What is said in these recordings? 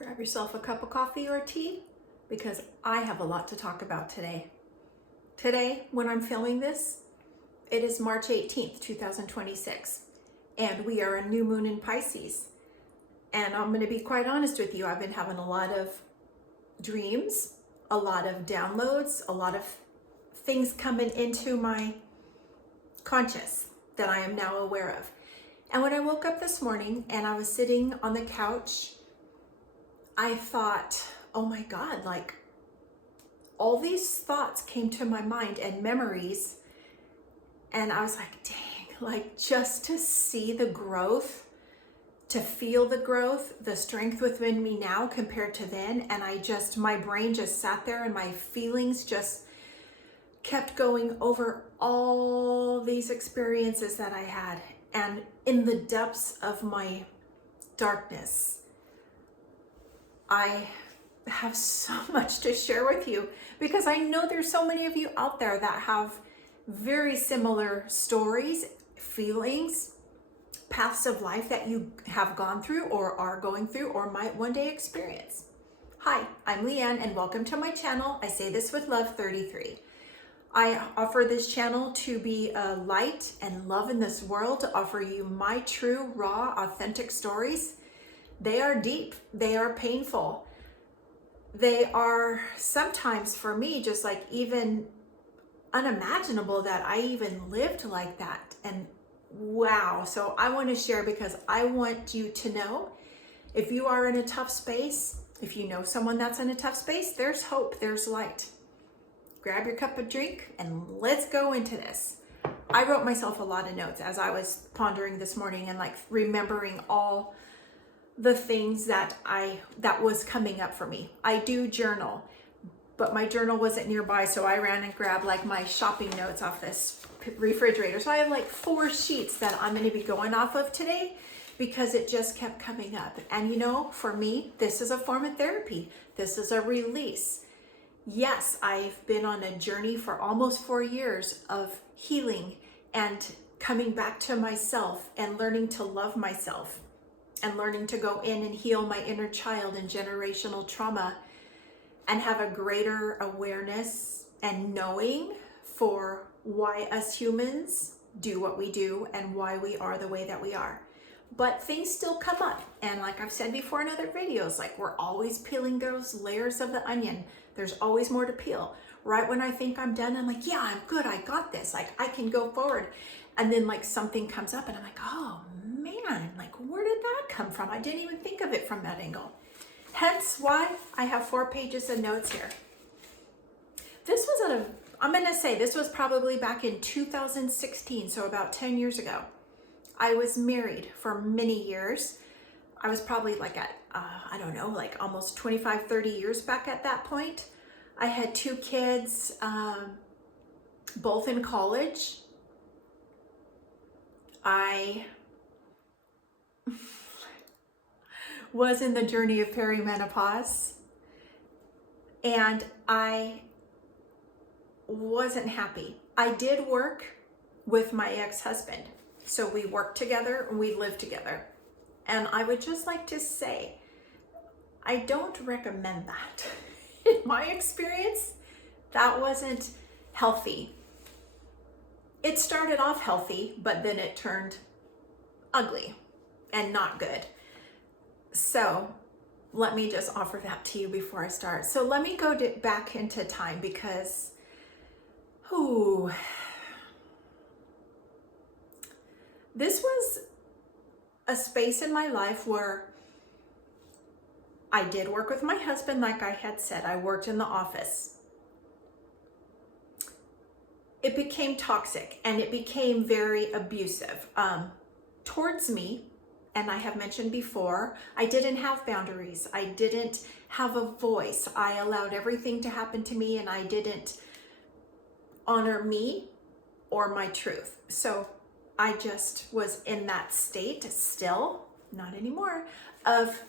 Grab yourself a cup of coffee or tea because I have a lot to talk about today. Today, when I'm filming this, it is March 18th, 2026, and we are a new moon in Pisces. And I'm going to be quite honest with you, I've been having a lot of dreams, a lot of downloads, a lot of things coming into my conscious that I am now aware of. And when I woke up this morning and I was sitting on the couch, I thought, oh my God, like all these thoughts came to my mind and memories. And I was like, dang, like just to see the growth, to feel the growth, the strength within me now compared to then. And my brain just sat there and my feelings just kept going over all these experiences that I had. And in the depths of my darkness, I have so much to share with you because I know there's so many of you out there that have very similar stories, feelings, paths of life that you have gone through or are going through or might one day experience. Hi, I'm Leanne and welcome to my channel. I say this with love 33. I offer this channel to be a light and love in this world, to offer you my true, raw, authentic stories. They are deep, they are painful. They are sometimes for me just like even unimaginable that I even lived like that. And wow, so I want to share because I want you to know if you are in a tough space, if you know someone that's in a tough space, there's hope, there's light. Grab your cup of drink and let's go into this. I wrote myself a lot of notes as I was pondering this morning and like remembering all the things that was coming up for me. I do journal, but my journal wasn't nearby, so I ran and grabbed like my shopping notes off this refrigerator. So I have like 4 sheets that I'm going to be going off of today because it just kept coming up. And you know, for me, this is a form of therapy. This is a release. Yes, I've been on a journey for almost 4 years of healing and coming back to myself and learning to love myself and learning to go in and heal my inner child and generational trauma and have a greater awareness and knowing for why us humans do what we do and why we are the way that we are. But things still come up. And like I've said before in other videos, like we're always peeling those layers of the onion. There's always more to peel. Right when I think I'm done, I'm like, yeah, I'm good. I got this. Like I can go forward. And then like something comes up and I'm like, oh man, like where did that come from? I didn't even think of it from that angle. Hence why I have 4 pages of notes here. This was I'm going to say this was probably back in 2016. So about 10 years ago. I was married for many years. I was probably like at, I don't know, like almost 25, 30 years back at that point. I had 2 kids, both in college. I was in the journey of perimenopause and I wasn't happy. I did work with my ex-husband. So we worked together and we lived together. And I would just like to say, I don't recommend that. In my experience, that wasn't healthy. It started off healthy, but then it turned ugly and not good. So let me just offer that to you before I start. So let me go back into time because, this was a space in my life where I did work with my husband, like I had said. I worked in the office. It became toxic and it became very abusive towards me. And I have mentioned before, I didn't have boundaries. I didn't have a voice. I allowed everything to happen to me and I didn't honor me or my truth. So I just was in that state still, not anymore, of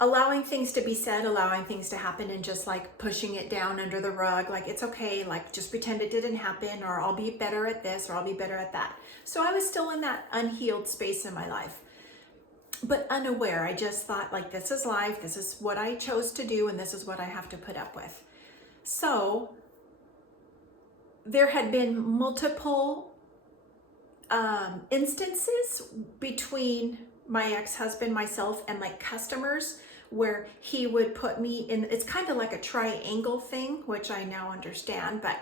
allowing things to be said, allowing things to happen and just like pushing it down under the rug. Like, it's okay. Like, just pretend it didn't happen, or I'll be better at this, or I'll be better at that. So I was still in that unhealed space in my life. but unaware. I just thought, like, this is life, this is what I chose to do, and this is what I have to put up with. So there had been multiple instances between my ex-husband, myself, and like customers where he would put me in, it's kind of like a triangle thing, which I now understand, but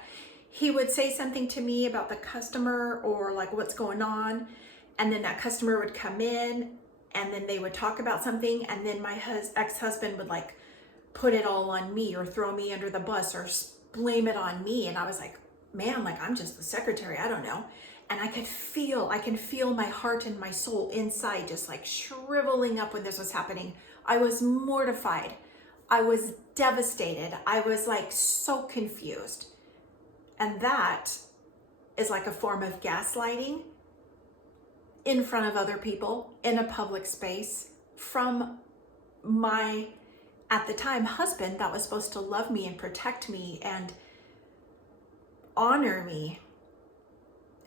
he would say something to me about the customer or like what's going on, and then that customer would come in and then they would talk about something, and then my ex-husband would like put it all on me or throw me under the bus or blame it on me. And I was like, man, like, I'm just the secretary, I don't know. And I can feel my heart and my soul inside just like shriveling up when this was happening. I was mortified. I was devastated. I was like so confused. And that is like a form of gaslighting in front of other people in a public space from my, at the time, husband that was supposed to love me and protect me and honor me.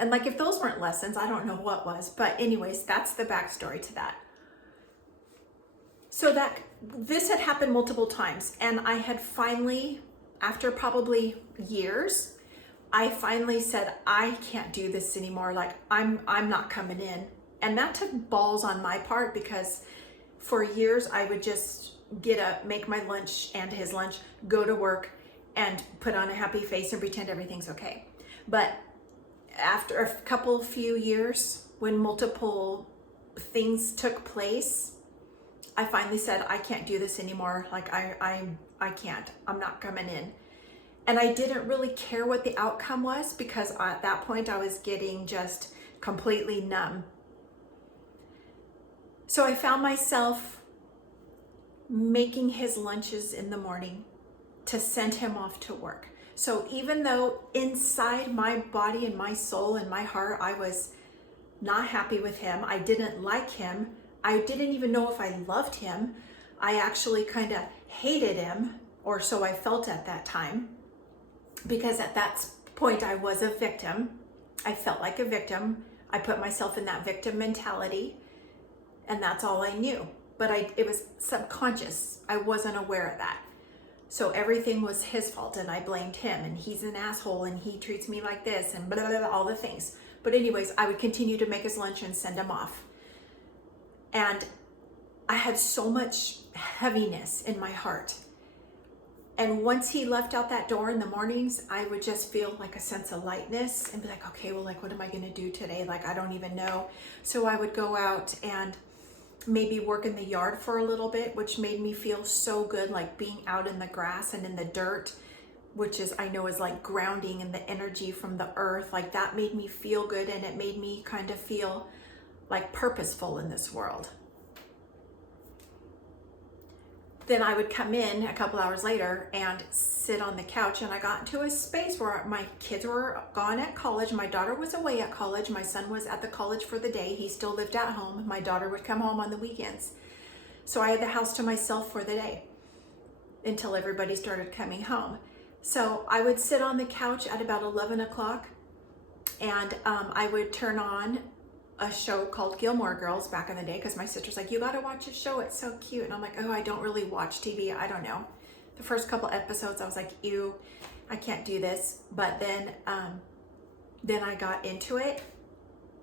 And like, if those weren't lessons, I don't know what was. But anyways, that's the backstory to that. So that this had happened multiple times, and I had finally, after probably years, I finally said, I can't do this anymore. Like, I'm not coming in. And that took balls on my part, because for years I would just get up, make my lunch and his lunch, go to work and put on a happy face and pretend everything's okay. But after a few years, when multiple things took place, I finally said, I can't do this anymore. Like, I can't, I'm not coming in. And I didn't really care what the outcome was, because at that point I was getting just completely numb. So I found myself making his lunches in the morning to send him off to work. So even though inside my body and my soul and my heart, I was not happy with him, I didn't like him, I didn't even know if I loved him, I actually kind of hated him, or so I felt at that time, because at that point I was a victim. I felt like a victim. I put myself in that victim mentality, and that's all I knew. But it was subconscious. I wasn't aware of that. So everything was his fault, and I blamed him, and he's an asshole, and he treats me like this, and blah, blah, blah, all the things. But anyways, I would continue to make his lunch and send him off. And I had so much heaviness in my heart. And once he left out that door in the mornings, I would just feel like a sense of lightness and be like, okay, well, like, what am I going to do today? Like, I don't even know. So I would go out and maybe work in the yard for a little bit, which made me feel so good, like being out in the grass and in the dirt, which is, I know, is like grounding and the energy from the earth. Like, that made me feel good, and it made me kind of feel like purposeful in this world. Then I would come in a couple hours later and sit on the couch, and I got into a space where my kids were gone at college. My daughter was away at college. My son was at the college for the day. He still lived at home. My daughter would come home on the weekends. So I had the house to myself for the day until everybody started coming home. So I would sit on the couch at about 11 o'clock, and I would turn on a show called Gilmore Girls back in the day, because my sister's like, you gotta watch this show, it's so cute. And I'm like, oh, I don't really watch TV, I don't know. The first couple episodes I was like, ew, I can't do this. But then I got into it,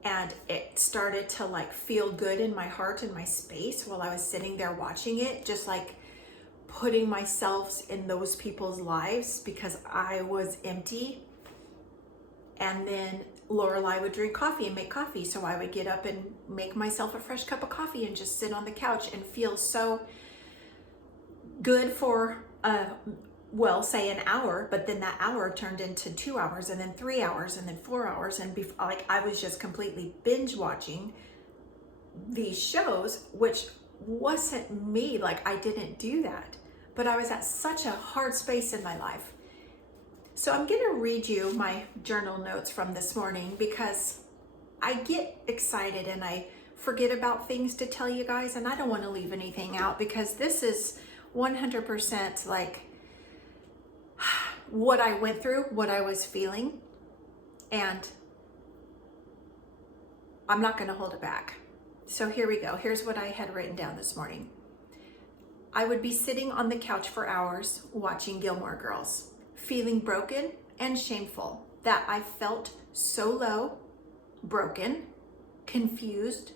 and it started to like feel good in my heart and my space while I was sitting there watching it, just like putting myself in those people's lives, because I was empty. And then Lorelai would drink coffee and make coffee. So I would get up and make myself a fresh cup of coffee and just sit on the couch and feel so good for, well, say an hour, but then that hour turned into 2 hours, and then 3 hours, and then 4 hours. And like, I was just completely binge watching these shows, which wasn't me. Like, I didn't do that, but I was at such a hard space in my life. So I'm going to read you my journal notes from this morning, because I get excited and I forget about things to tell you guys, and I don't want to leave anything out, because this is 100% like what I went through, what I was feeling, and I'm not going to hold it back. So here we go. Here's what I had written down this morning. I would be sitting on the couch for hours watching Gilmore Girls, feeling broken and shameful that I felt so low, broken, confused.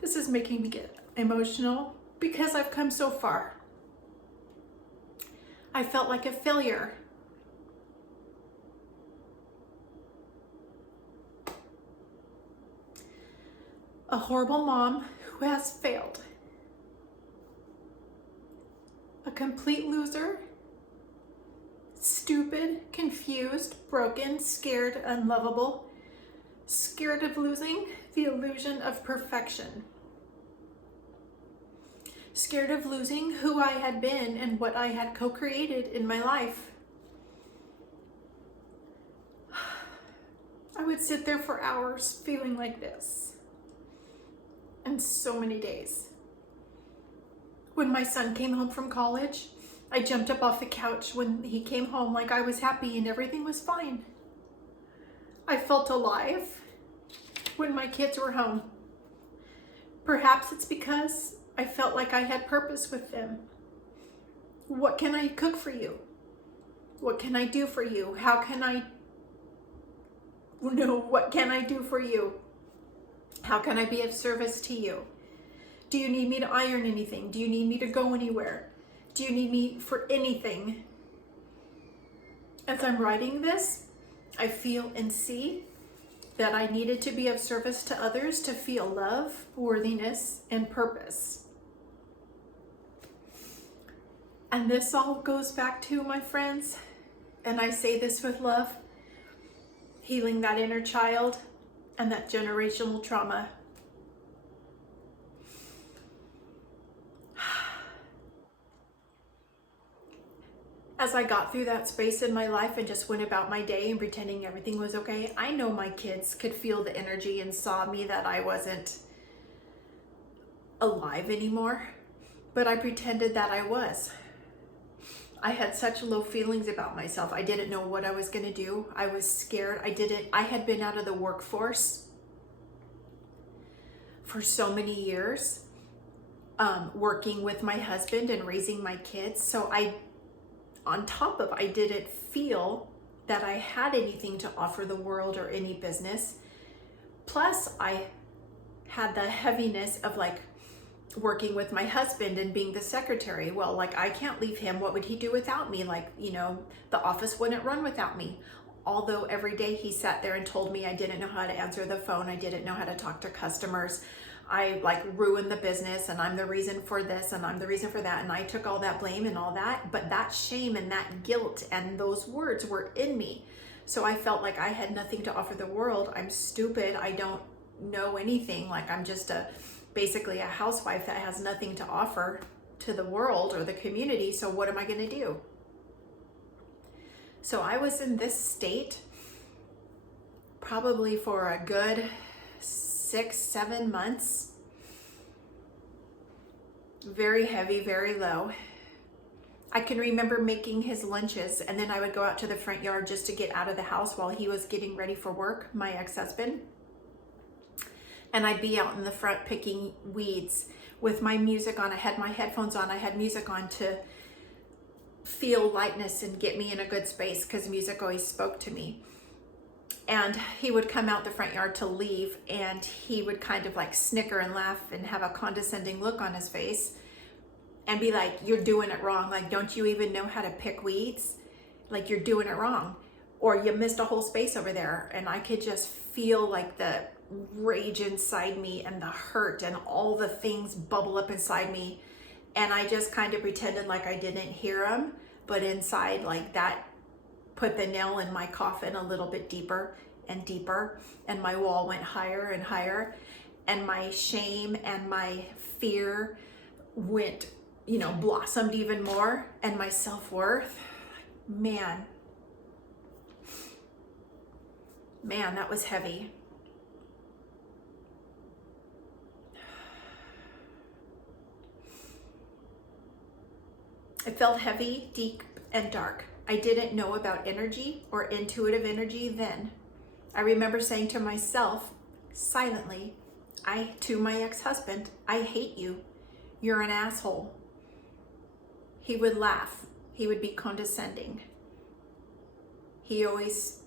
This is making me get emotional because I've come so far. I felt like a failure. A horrible mom who has failed. A complete loser. Stupid, confused, broken, scared, unlovable. Scared of losing the illusion of perfection. Scared of losing who I had been and what I had co-created in my life. I would sit there for hours feeling like this. And so many days. When my son came home from college, I jumped up off the couch when he came home like I was happy and everything was fine. I felt alive when my kids were home. Perhaps it's because I felt like I had purpose with them. What can I cook for you? What can I do for you? What can I do for you? How can I be of service to you? Do you need me to iron anything? Do you need me to go anywhere? Do you need me for anything? As I'm writing this, I feel and see that I needed to be of service to others to feel love, worthiness, and purpose. And this all goes back to, my friends, and I say this with love, healing that inner child and that generational trauma. As I got through that space in my life and just went about my day and pretending everything was okay, I know my kids could feel the energy and saw me that I wasn't alive anymore, but I pretended that I was. I had such low feelings about myself. I didn't know what I was going to do. I was scared. I had been out of the workforce for so many years, working with my husband and raising my kids. So I didn't feel that I had anything to offer the world or any business. Plus, I had the heaviness of like working with my husband and being the secretary. Well, like I can't leave him. What would he do without me? Like, the office wouldn't run without me. Although every day he sat there and told me I didn't know how to answer the phone. I didn't know how to talk to customers. I like ruined the business and I'm the reason for this and I'm the reason for that. And I took all that blame and all that, but that shame and that guilt and those words were in me. So I felt like I had nothing to offer the world. I'm stupid. I don't know anything. Like I'm just basically a housewife that has nothing to offer to the world or the community. So what am I going to do? So I was in this state probably for a good 6-7 months. Very heavy, very low. I can remember making his lunches and then I would go out to the front yard just to get out of the house while he was getting ready for work, my ex-husband. And I'd be out in the front picking weeds with my music on. I had my headphones on. I had music on to feel lightness and get me in a good space because music always spoke to me. And he would come out the front yard to leave and he would kind of like snicker and laugh and have a condescending look on his face and be like, "You're doing it wrong. Like, don't you even know how to pick weeds? Like, you're doing it wrong. Or you missed a whole space over there." And I could just feel like the rage inside me and the hurt and all the things bubble up inside me. And I just kind of pretended like I didn't hear him, but inside, like, that put the nail in my coffin a little bit deeper and deeper, and my wall went higher and higher, and my shame and my fear went, blossomed even more, and my self-worth, man, that was heavy. It felt heavy, deep, and dark. I didn't know about energy or intuitive energy then. I remember saying to myself, silently, To my ex-husband, I hate you. You're an asshole. He would laugh. He would be condescending. He always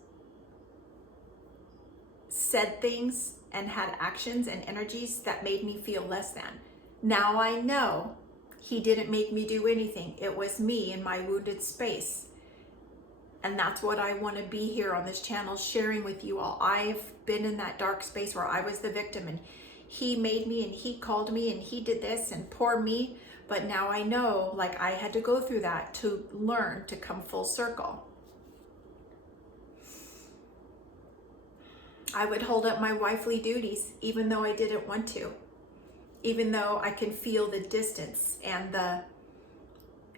said things and had actions and energies that made me feel less than. Now I know he didn't make me do anything. It was me in my wounded space. And that's what I want to be here on this channel, sharing with you all. I've been in that dark space where I was the victim, and he made me, and he called me, and he did this, and poor me. But now I know, like, I had to go through that to learn to come full circle. I would hold up my wifely duties even though I didn't want to. Even though I can feel the distance and the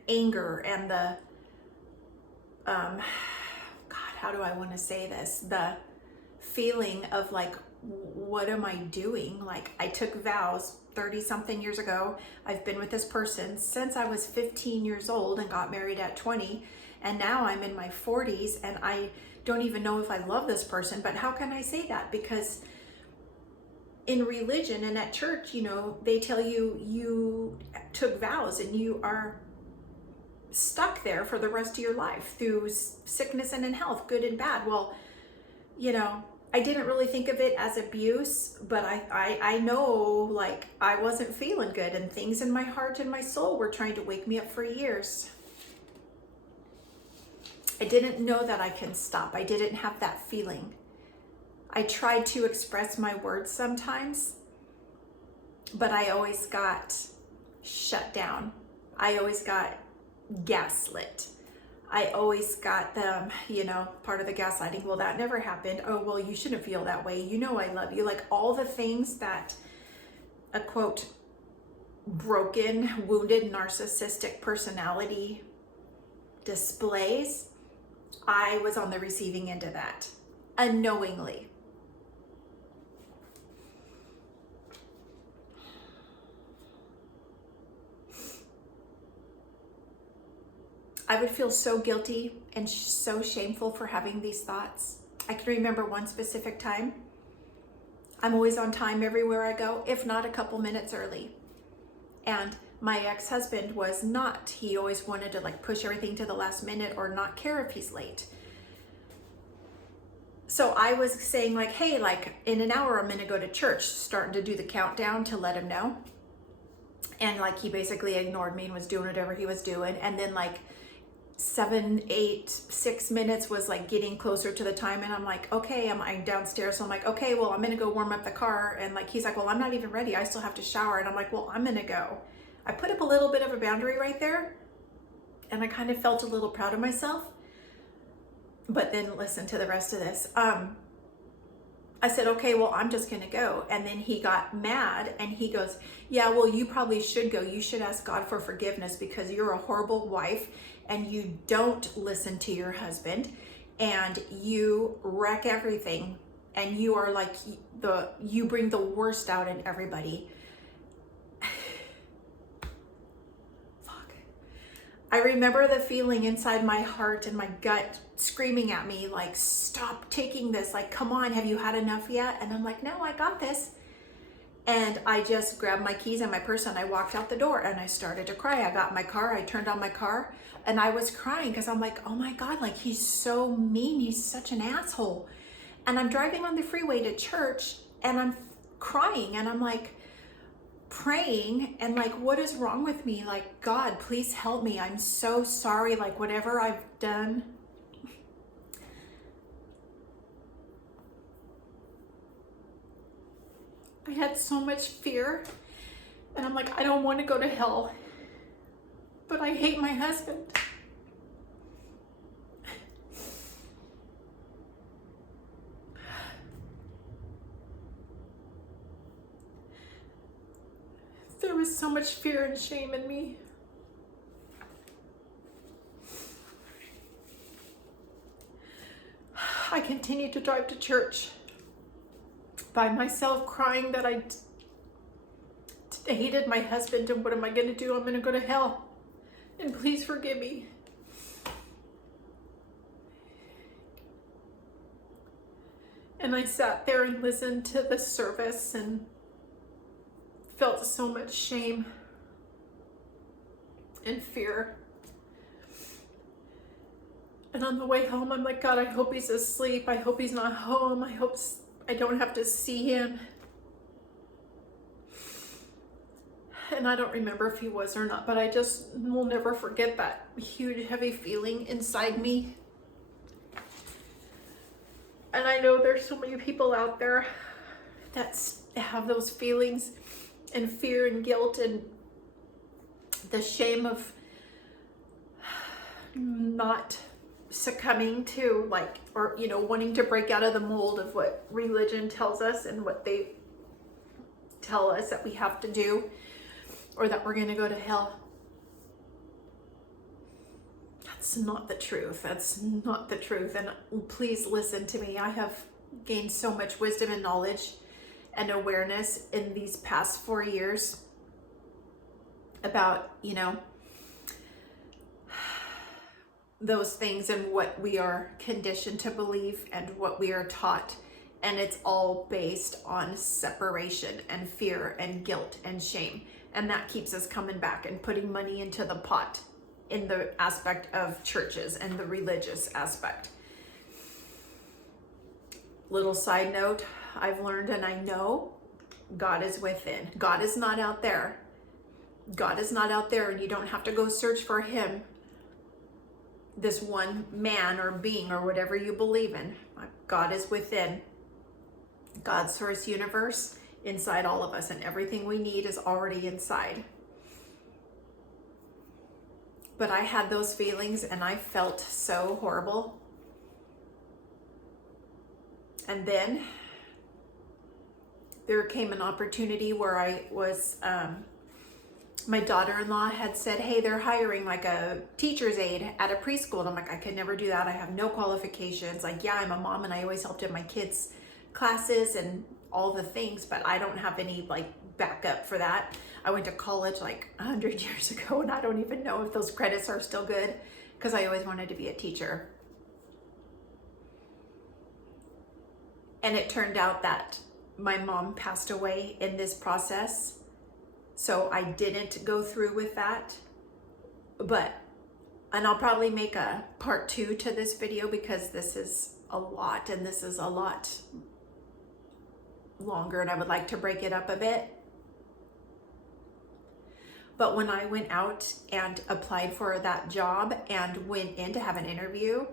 anger and the, God, how do I want to say this? The feeling of like, what am I doing? Like, I took vows 30 something years ago. I've been with this person since I was 15 years old and got married at 20. And now I'm in my 40s and I don't even know if I love this person. But how can I say that? Because in religion and at church, you know, they tell you you took vows and you are stuck there for the rest of your life through sickness and in health, good and bad. Well, you know, I didn't really think of it as abuse, but I know, like, I wasn't feeling good, and things in my heart and my soul were trying to wake me up for years. I didn't know that I can stop. I didn't have that feeling. I tried to express my words sometimes, but I always got shut down. I always got gaslit. I always got them, you know, part of the gaslighting. Well, that never happened. Oh, well, you shouldn't feel that way. You know I love you. Like, all the things that a, quote, broken, wounded, narcissistic personality displays, I was on the receiving end of that, unknowingly. I would feel so guilty and so shameful for having these thoughts. I can remember one specific time. I'm always on time everywhere I go, if not a couple minutes early. And my ex-husband was not. He always wanted to like push everything to the last minute or not care if he's late. So I was saying like, hey, like in an hour I'm gonna go to church, starting to do the countdown to let him know. And like he basically ignored me and was doing whatever he was doing. And then like 7, 8, 6 minutes was like getting closer to the time, and I'm like, okay, I'm downstairs, so I'm like, okay, well, I'm gonna go warm up the car. And like he's like, well, I'm not even ready, I still have to shower. And I'm like, well, I'm gonna go. I put up a little bit of a boundary right there, and I kind of felt a little proud of myself. But then listen to the rest of this. I said, okay, well, I'm just gonna go. And then he got mad and he goes, yeah, well, you probably should go. You should ask God for forgiveness because you're a horrible wife and you don't listen to your husband and you wreck everything. And you are like you bring the worst out in everybody. Fuck. I remember the feeling inside my heart and my gut screaming at me like, stop taking this, like, come on, have you had enough yet? And I'm like, no, I got this. And I just grabbed my keys and my purse and I walked out the door and I started to cry. I got in my car, I turned on my car, and I was crying because I'm like, oh my God, like he's so mean, he's such an asshole. And I'm driving on the freeway to church and I'm crying and I'm like praying and like, what is wrong with me? Like, God, please help me. I'm so sorry, like whatever I've done. I had so much fear, and I'm like, I don't want to go to hell, but I hate my husband. There was so much fear and shame in me. I continued to drive to church by myself, crying that I hated my husband and what am I going to do? I'm going to go to hell. And please forgive me. And I sat there and listened to the service, and felt so much shame and fear. And on the way home, I'm like, God, I hope he's asleep. I hope he's not home. I hope I don't have to see him. And I don't remember if he was or not, but I just will never forget that huge, heavy feeling inside me. And I know there's so many people out there that have those feelings and fear and guilt and the shame of not succumbing to, like, or, you know, wanting to break out of the mold of what religion tells us and what they tell us that we have to do, or that we're going to go to hell. That's not the truth. That's not the truth. And please listen to me. I have gained so much wisdom and knowledge and awareness in these past 4 years about, you know, those things and what we are conditioned to believe and what we are taught. And it's all based on separation and fear and guilt and shame. And that keeps us coming back and putting money into the pot in the aspect of churches and the religious aspect. Little side note, I've learned and I know God is within. God is not out there. God is not out there, and you don't have to go search for him, this one man or being or whatever you believe in. God is within. God's source universe inside all of us, and everything we need is already inside. But I had those feelings and I felt so horrible. And then there came an opportunity where I was, my daughter-in-law had said, hey, they're hiring like a teacher's aide at a preschool. And I'm like, I could never do that. I have no qualifications. Like, yeah, I'm a mom and I always helped in my kids' classes and all the things, but I don't have any like backup for that. I went to college like 100 years ago and I don't even know if those credits are still good, because I always wanted to be a teacher. And it turned out that my mom passed away in this process. So I didn't go through with that. And I'll probably make a part 2 to this video, because this is a lot and this is a lot longer and I would like to break it up a bit. But when I went out and applied for that job and went in to have an interview,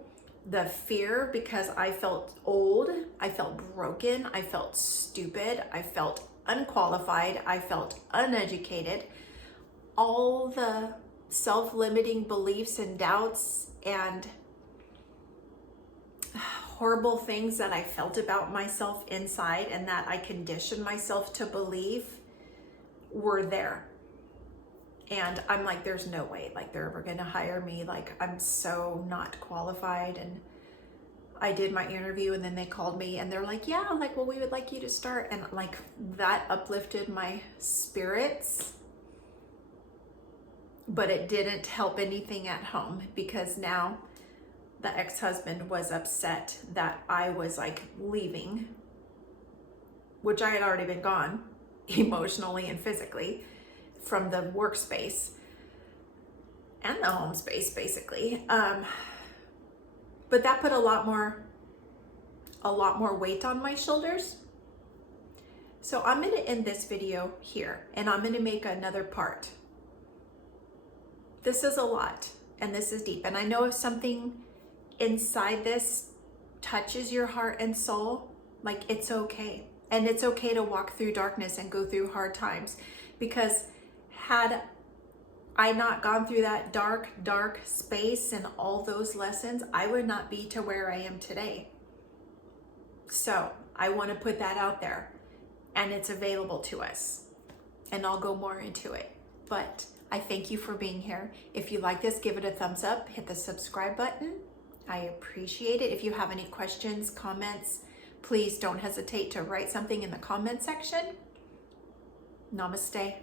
the fear, because I felt old, I felt broken, I felt stupid, I felt unqualified, I felt uneducated, all the self-limiting beliefs and doubts and horrible things that I felt about myself inside and that I conditioned myself to believe were there. And I'm like, there's no way, like, they're ever gonna hire me. Like, I'm so not qualified. And I did my interview and then they called me and they're like, yeah, like, well, we would like you to start. And like, that uplifted my spirits. But it didn't help anything at home, because now the ex-husband was upset that I was like leaving, which I had already been gone emotionally and physically from the workspace and the home space, basically. But that put a lot more weight on my shoulders. So I'm going to end this video here and I'm going to make another part. This is a lot and this is deep. And I know if something inside this touches your heart and soul, like, it's okay. And it's okay to walk through darkness and go through hard times, because had I not gone through that dark space and all those lessons, I would not be to where I am today. So I want to put that out there, and it's available to us, and I'll go more into it. But I thank you for being here. If you like this, give it a thumbs up, hit the subscribe button. I appreciate it. If you have any questions, comments, please don't hesitate to write something in the comment section. Namaste.